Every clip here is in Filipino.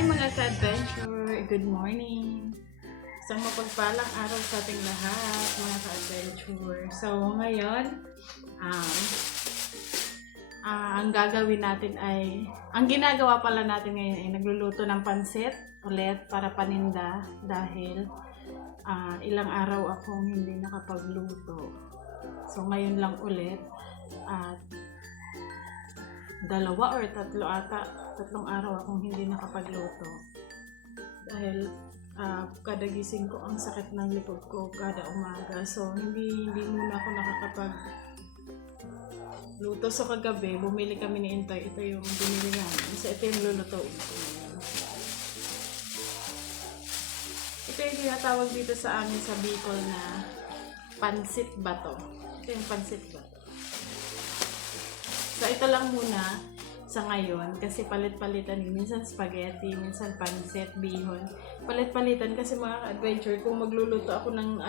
Hi mga ka-adventure! Good morning! Isang mapagpalang araw sa ating lahat mga ka-adventure. So ngayon, ang gagawin natin ay, ang ginagawa pala natin ngayon ay nagluluto ng pansit ulit para paninda dahil ilang araw akong hindi nakapagluto. So ngayon lang ulit at dalawa or tatlong araw akong hindi nakapagluto dahil kada gising ko ang sakit ng likod ko kada umaga, so hindi muna ako luto. So kagabi bumili kami ni Intoy, ito yung binili namin, so ito yung lulutuin ko ngayon. Ito yung tinatawag dito sa amin sa Bicol na pansit bato. Ito yung pansit bato. So ito lang muna sa ngayon kasi palit-palitan, minsan spaghetti, minsan pansit, bihon. Palit-palitan kasi mga adventure, kung magluluto ako ng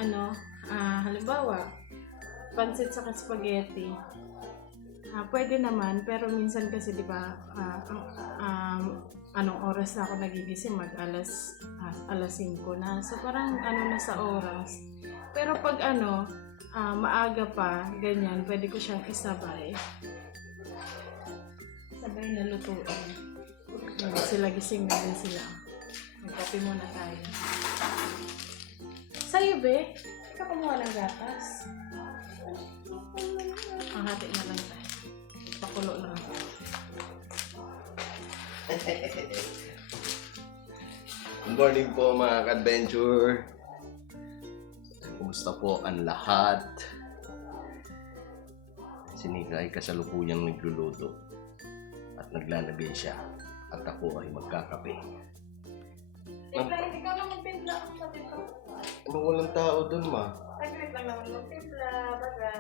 halimbawa, pansit sa spaghetti, pwede naman, pero minsan kasi di ba anong oras na ako nagigising, alas 5 na. So parang na sa oras. Pero pag maaga pa, ganyan, pwede ko siyang isabay na lutuin. Sila gising na din sila. Magkape muna tayo. Sa'yo, be? Ikaw kumuha ng gatas. Ang hati na lang tayo. Pakulo lang ako. Good morning po mga ka-adventure. Kumusta po ang lahat? Si Nika ay kasalukuyang nagluluto at naglalagay siya at ako ay magkakape. Timpla, hindi ka lang magtimpla ako sa timpla. Anong walang tao dun, ma? Saglit lang naman magtimpla, baga.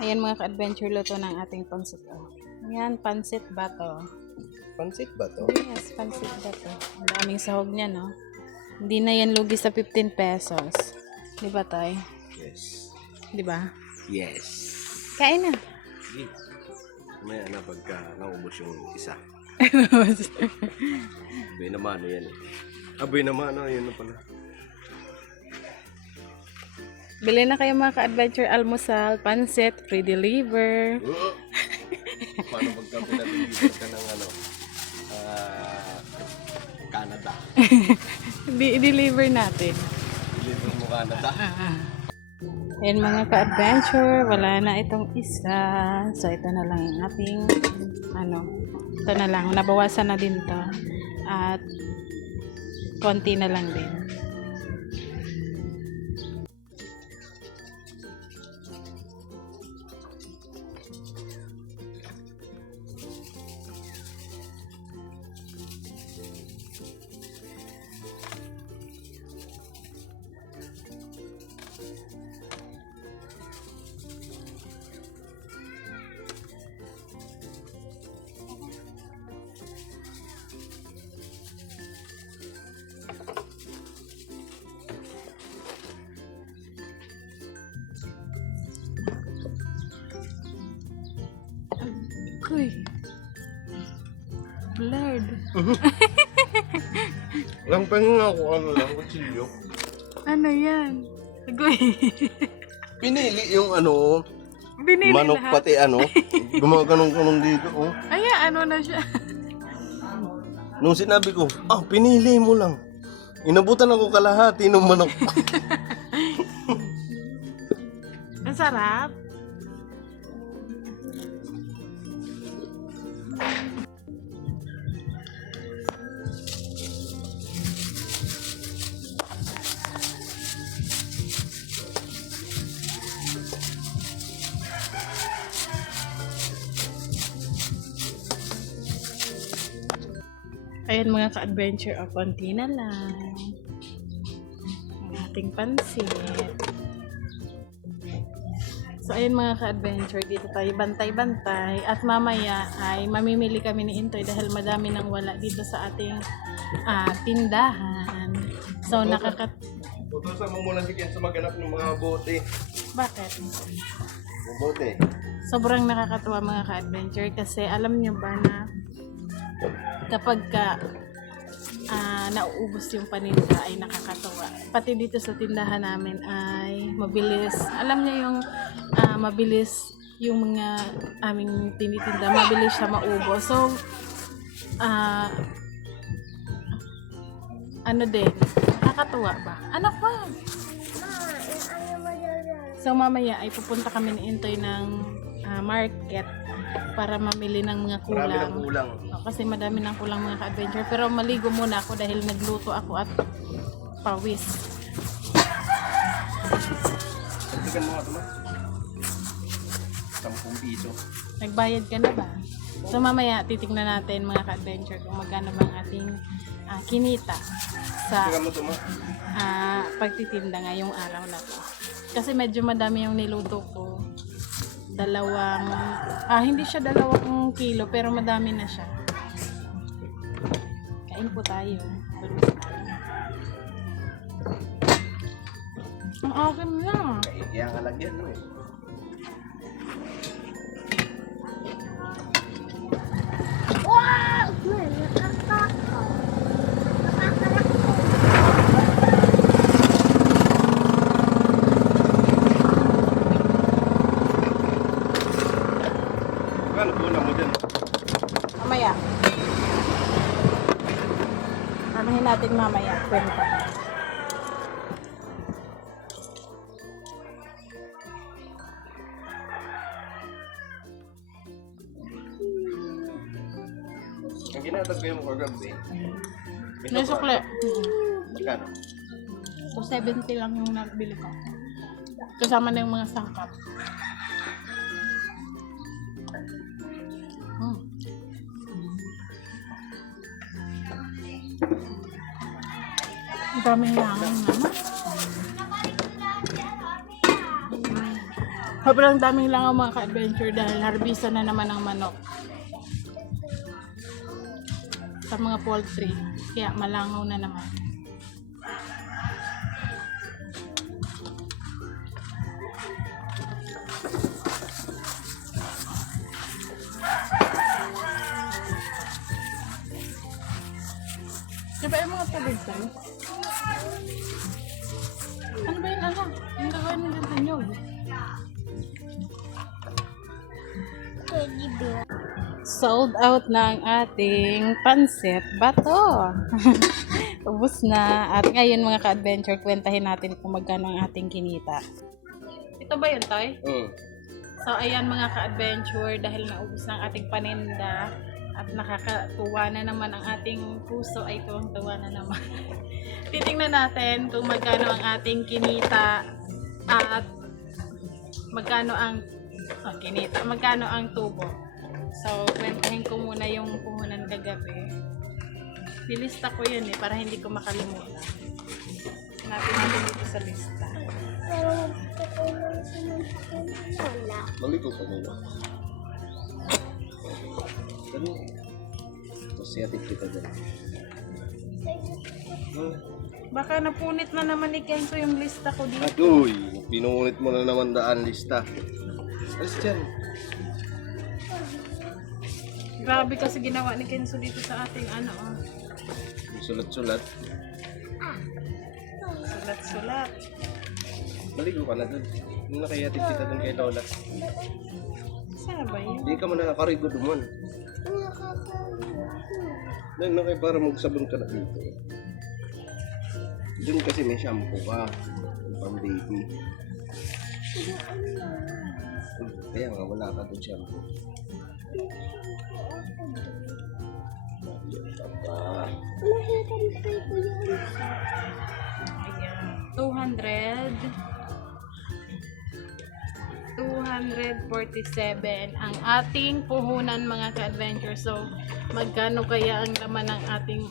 Ayan mga ka-adventure, luto ng ating pansit. Oh. Ayan, pansit ba to? Pansit ba to? Yes, pansit ba to? Ang daming sahog niya, no? Hindi na yan lugi sa 15 pesos. Di ba, Tay? Yes. Di ba? Yes. Kain na. Sige. Maya na pagka naubos yung isa. Aboy naman, yan eh. Aboy naman, yun na pala. Bili na kayo mga ka-adventure almusal, pansit, free deliver. Paano pagka pinadeliver ka ng Canada? I-deliver natin. Deliver mo Canada? Ayan mga ka-adventure, wala na itong isa. So ito na lang yung ating ito na lang, nabawasan na din to. At konti na lang din. Uy. Blurred. Lang pahinga ako, kutsilyo. Ano yan? Agoy. Pinili yung Binili manok lahat. pati gumaganong-ganong dito, oh. Ay, ano na siya? Nung sinabi ko, pinili mo lang. Inabutan ako kalahati ng manok. Ang sarap. Ayan mga ka-adventure, konti na lang. Ang ating pansit. So ayan mga ka-adventure, dito tayo bantay-bantay. At mamaya ay mamimili kami ni Intoy dahil madami nang wala dito sa ating tindahan. So Utusan mo muna si Ken sa maghanap ng mga bote. Bakit? Bote. Sobrang nakakatuwa mga ka-adventure kasi alam nyo ba na kapag nauubos yung paninda ay nakakatuwa. Pati dito sa tindahan namin ay mabilis. Alam niyo yung mabilis yung mga aming tinitinda. Mabilis siya maubos. So, din, nakakatuwa ba? Anak ba? So, mamaya ay pupunta kami ni Intoy ng market para mamili ng mga Marami kulang. ng kulang. Kasi madami ng kulang mga ka-adventure. Pero maligo muna ako dahil nagluto ako at pawis. Pagdagan mo nga ito, 10 piso. Nagbayad ka na ba? So mamaya titignan natin mga ka-adventure kung magkano bang ating kinita sa Pagdagan mo ito, pagtitinda ngayong araw na to. Kasi medyo madami yung niluto ko. Hindi siya 2 kilo pero madami na siya. Kain po tayo. Ang akin na. Kaya nga lagyan mo eh. Wow! Nakakakaw. Ano kulang mo dyan? Mamaya. Anahin natin mamaya. Kwenta. Ang ginatagay mo kagabi. May sukle. Magkano? So 70 lang yung nabili ko. Kasama na yung mga sangkap. Ang daming langang naman. Sobrang daming langaw mga ka-adventure dahil harbisa na naman ang manok sa mga poultry. Kaya malangaw na naman. Diba yung mga pagod? Ano ba yun, anak? Ang gagawin mo din sa nyog? Teddy bear. Sold out na ang ating pansit bato. Ubus na. At ngayon mga ka-adventure, kwentahin natin kung magkano ang ating kinita. Ito ba yun, Toy? So, ayan mga ka-adventure, dahil naubos na ang ating paninda at nakakatuwa na naman ang ating puso, ay tuwang-tuwa na naman. Titingnan natin kung magkano ang ating kinita at magkano ang kinita, magkano ang tubo. So, kwentahin ko muna yung puhunan kagabi. Nilista ko yun para hindi ko makalimutan. Hanapin natin dito sa lista. Pero gusto ko lang wala. Maligo ka muna. Ganun. Masyatik kita dyan. Baka napunit na naman ni Kenzo yung lista ko dito. Adoy, pinungulit mo na naman daan lista. Alis dyan. Grabe kasi ginawa ni Kenzo dito sa ating ano. Sulat-sulat. Sulat-sulat. Maligo ka na dun. Nung nakayatid kita dun kay Lola. Saan ba yun? Hindi ka man nakakarigo duman. Dahil na kayo para magsabon ka na dito. Dun kasi may shampoo ka. Yung pang baby. Kaya nga wala ka dun shampoo. Ayan. 247 ang ating puhunan mga ka-adventure. So, magkano kaya ang laman ng ating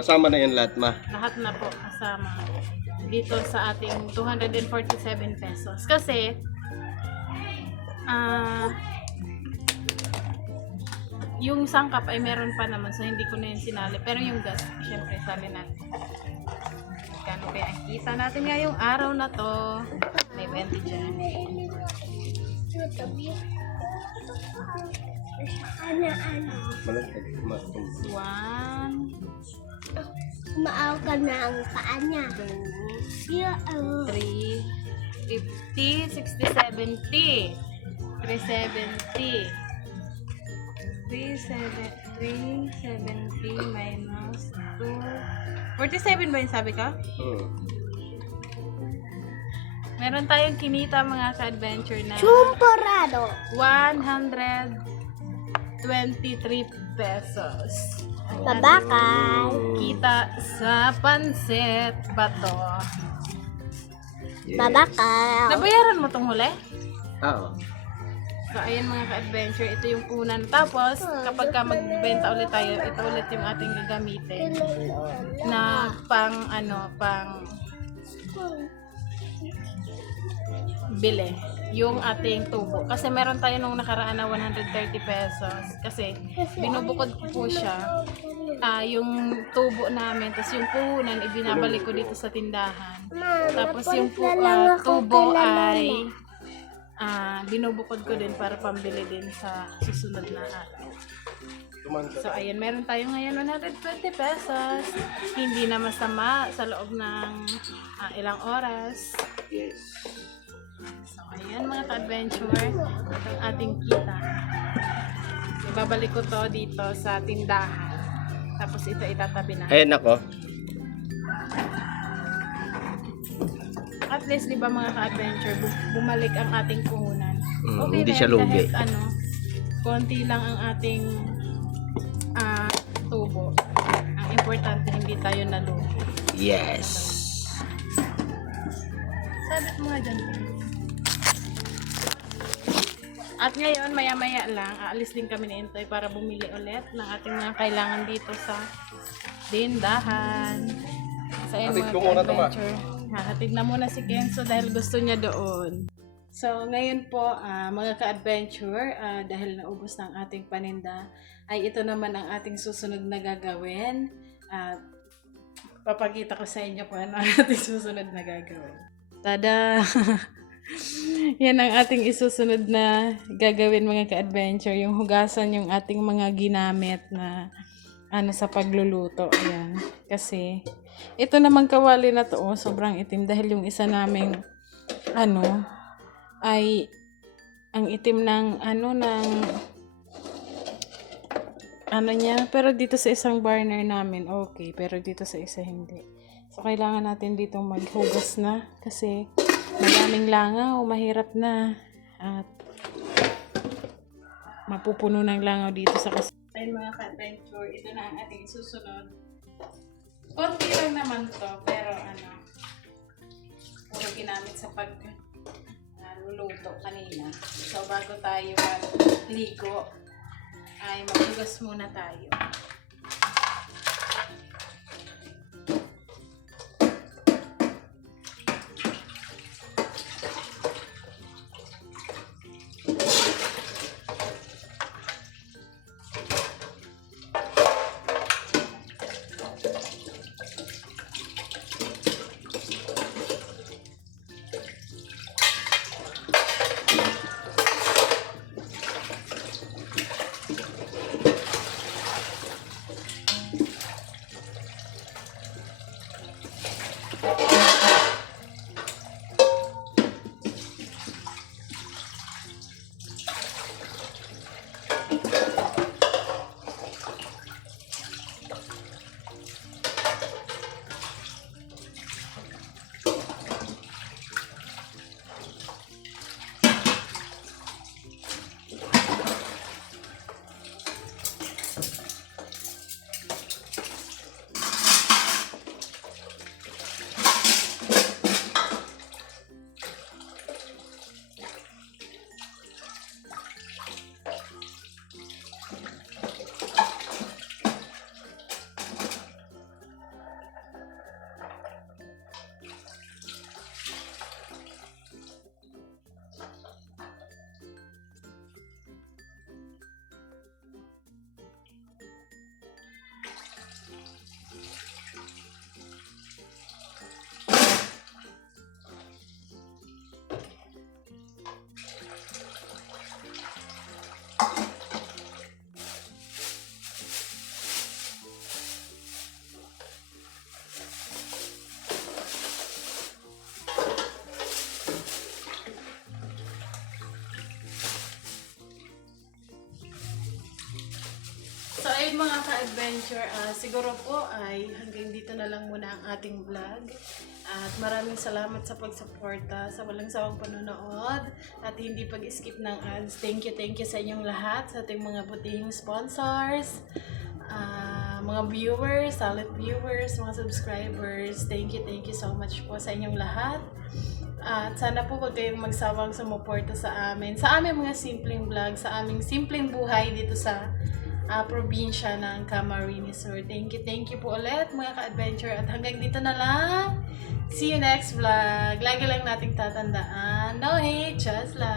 Kasama na yan lahat ma. lahat na po kasama dito sa ating 247 pesos. Kasi, yung sangkap ay meron pa naman, so hindi ko na yun sinali. Pero yung gas, syempre sali natin. Magkano kaya ang kita natin ngayong araw na to? May 20 dyan. Malagtag. 1, Maaw ka na ang paa niya. 2, Yeah, 3, 50, 60, 70, 370, 370 minus 2, 47 ba yung sabi ka? Meron tayong kinita mga ka-adventure na Chumporado. 123 pesos. Babakal. Kita sa pansit bato. Yes. Babakal. Nabayaran mo tong huli? Oo. So, ayan mga ka-adventure, ito yung punan. Tapos, kapag ka magbenta ulit tayo, ito ulit yung ating gagamitin na pang bili. Yung ating tubo. Kasi meron tayo nung nakaraan na 130 pesos. Kasi, binubukod ko po siya. Yung tubo namin, tapos yung puhunan, ibinabalik ko dito sa tindahan. Tapos yung tubo ay binubukod ko din para pambili din sa susunod na araw. So, ayan, meron tayo ngayon 120 pesos. Hindi na masama sa loob ng ilang oras. Yes. So, ayan mga ka-adventure, ang ating kita. Ibabalik ko to dito sa tindahan. Tapos ito itatabi na. Ayan ako. At least, di ba mga ka-adventure, bumalik ang ating puhunan. Okay hindi rin, siya lugi. kahit konti lang ang ating tubo. Ang importante, hindi tayo nalugi. Yes. Sabit mo nga dyan. At ngayon, maya-maya lang, aalis din kami ni Intoy para bumili ulit ng ating mga kailangan dito sa tindahan. Sa Hatid ko muna ito, Ma. Hatid na muna si Kenzo dahil gusto niya doon. So, ngayon po, mga ka-adventure, dahil naubos na ang ating paninda, ay ito naman ang ating susunod na gagawin. At papakita ko sa inyo kung ano ang ating susunod na gagawin. Tada! Yan ang ating isusunod na gagawin, mga ka-adventure. Yung hugasan yung ating mga ginamit na sa pagluluto. Ayan. Kasi, ito naman kawali na to, sobrang itim dahil yung isa naming ay ang itim ng niya, pero dito sa isang burner namin okay, pero dito sa isa hindi. So kailangan natin dito maghugas na kasi madaming langaw, mahirap na at mapupuno ng langaw dito sa ayun mga ka-adventure, ito na ang ating susunod. Konti lang naman to, pero puro ginamit sa luluto kanina. So, bago tayo magligo, ay maghugas muna tayo. So, ayun mga ka-adventure, siguro po ay hanggang dito na lang muna ang ating vlog. At maraming salamat sa pagsuporta, sa walang sawang panonood, at hindi pag-skip ng ads. Thank you sa inyong lahat, sa ating mga butihing sponsors, mga viewers, solid viewers, mga subscribers. Thank you so much po sa inyong lahat. At sana po huwag kayong magsawang sumuporta sa amin, sa aming mga simpleng vlog, sa aming simpleng buhay dito sa probinsya ng Camarines Sur. Thank you po ulit mga ka-adventure, at hanggang dito na lang. See you next vlog. Lagi lang nating tatandaan, no hate, just love.